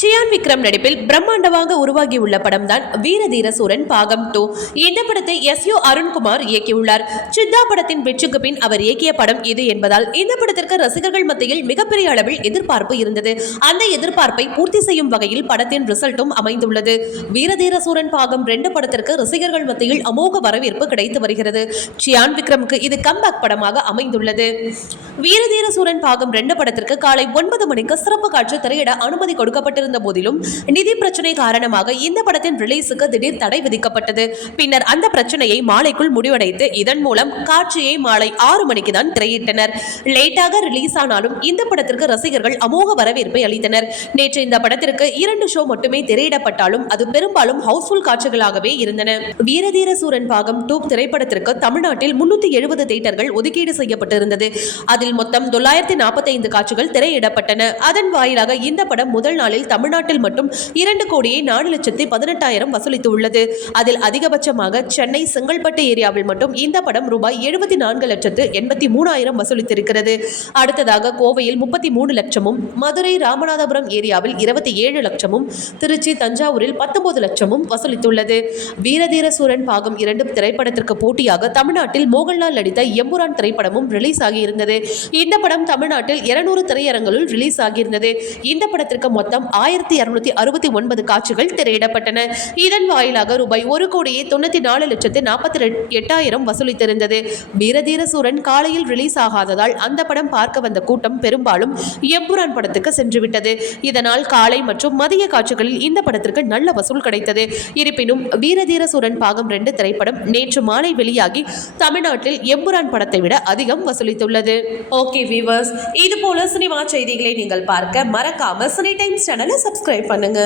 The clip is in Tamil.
சியான் விக்ரம் நடிப்பில் பிரம்மாண்டமாக உருவாகியுள்ள படம் தான் வீரதீர சூரன் பாகம் 2. இந்த படத்தை எஸ்.யு. அருண்குமார் இயக்கியுள்ளார். சித்தா படத்தின் வெற்றிக்கு பின் அவர் இயக்கிய படம் இது என்பதால் இந்த படத்திற்கு ரசிகர்கள் மத்தியில் மிகப்பெரிய அளவில் எதிர்பார்ப்பு இருந்தது. அந்த எதிர்பார்ப்பை பூர்த்தி செய்யும் வகையில் படத்தின் ரிசல்ட்டும் அமைந்துள்ளது. வீரதீர சூரன் பாகம் 2 படத்திற்கு ரசிகர்கள் மத்தியில் அமோக வரவேற்பு கிடைத்து வருகிறது. சியான் விக்ரமுக்கு இது கம்பேக் படமாக அமைந்துள்ளது. வீரதீர சூரன் பாகம் 2 படத்திற்கு காலை 9 மணிக்கு சிறப்பு காட்சி திரையிட அனுமதி கொடுக்கப்பட்டிருந்த போதிலும் நிதி பிரச்சனை காரணமாக இந்த படத்தின் ரிலீஸுக்கு திடீர் தடை விதிக்கப்பட்டது. பின்னர் அந்த பிரச்சனையை மாலைக்குள் முடிவடைத்து இதன் மூலம் காட்சியை மாலை 6 மணிக்கு தான் திரையிட்டனர். லேட்டாக ரிலீஸ் ஆனாலும் இந்த படத்திற்கு ரசிகர்கள் அமோக வரவேற்பை அளித்தனர். நேற்று இந்த படத்திற்கு 2 ஷோ மட்டுமே திரையிடப்பட்டாலும் அது பெரும்பாலும் ஹவுஸ்ஃபுல் காட்சிகளாகவே இருந்தன. வீரதீர சூரன் பாகம் 2 திரைப்படத்திற்கு தமிழ்நாட்டில் 370 தியேட்டர்கள் ஒதுக்கீடு செய்யப்பட்டிருந்தது. அதில் மொத்தம் 945 காட்சிகள் திரையிடப்பட்டன. அதன் வாயிலாக இந்த படம் முதல் நாளில் தமிழ்நாட்டில் மட்டும் 2,04,18,000 வசூலித்துள்ளது. அதில் அதிகபட்சமாக சென்னை செங்கல்பட்டு ஏரியாவில் மட்டும் இந்த படம் ரூபாய் 74,83,000 வசூலித்திருக்கிறது. அடுத்ததாக கோவையில் 33 லட்சமும், மதுரை ராமநாதபுரம் ஏரியாவில் 27 லட்சமும், திருச்சி தஞ்சாவூரில் 19 லட்சமும் வசூலித்துள்ளது. வீரதீர சூரன் பாகம் 2 திரைப்படத்திற்கு போட்டியாக தமிழ்நாட்டில் மோகன்லால் நடித்த எம்புரான் திரைப்படமும் ரிலீஸ் ஆகியிருந்தது. இந்த படம் தமிழ்நாட்டில் 200 திரையரங்குகளில் ரிலீஸ் ஆகியிருந்தது. இந்த படத்திற்கு மொத்தம் 1269 காட்சிகள் திரையிடப்பட்டன. இதன் வாயிலாக ரூபாய் 1,94,48,000 வசூலித்திருந்தது. வீரதீர சூரன் காலையில் ரிலீஸ் ஆகாததால் அந்த படம் பார்க்க வந்த கூட்டம் பெரும்பாலும் எம்புரான் படத்துக்கு சென்றுவிட்டது. இதனால் காலை மற்றும் மதிய காட்சிகளில் இந்த படத்திற்கு நல்ல வசூல் கிடைத்தது. இருப்பினும் வீரதீர சூரன் பாகம் 2 திரைப்படம் நேற்று மாலை வெளியாகி தமிழ்நாட்டில் எம்புரான் படத்தை விட அதிகம் வசூலித்துள்ளது. ஓகே வியூவர்ஸ், இது போல சினிமா செய்திகளை நீங்கள் பார்க்க மறக்காம சினி டைம்ஸ் சேனலை சப்ஸ்கிரைப் பண்ணுங்க.